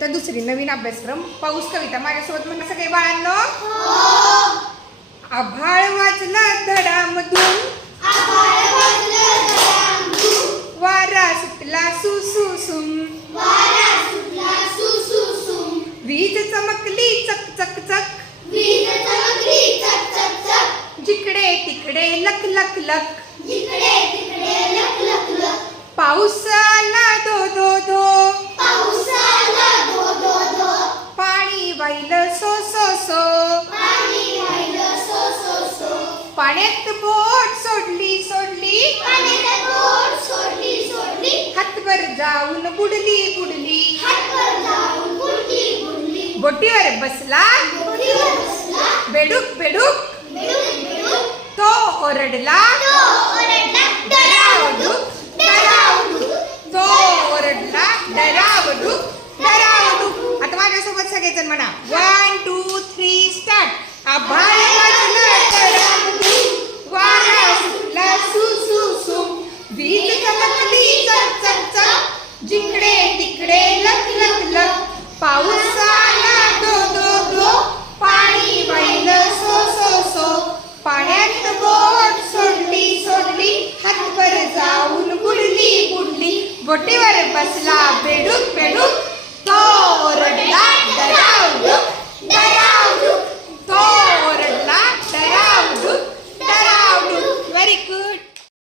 तर दुसरी नवीन अभ्यासक्रम पाऊस कविता माझ्यासोबत म्हणा सगळे बाळांनो. आभाळ वाचलं धडामधून वारा सुटला सुसुसुम वीज चमकली चक चक चक जिकडे तिकडे लक लक लक पाऊस आला धो धो धो पाणी वाहिलं सो सो सो पाण्यात बोट सोडली सोडली हातभर जाऊन बुडली बुडली बोटीवर बसला बेडूक बेडूक तो ओरडला डरावडूक डरावडूक तो ओरडला डरावडूक डरावडूक. आता माझ्यासोबत सगळेजण म्हणा 1 2 3 स्टार्ट. आभाळ वाचलं धडामधून वारा सुटला सुसुसुम वीज चमकली चक चक चक जिकडे तिकडे लक लक लक पाऊस आला धो धो धो पाणी वाहिलं सो सो सो पाण्यात बोट सोडली सोडली हातभर जाऊन बुडली बुडली बोटीवर बसला बेडूक बेडूक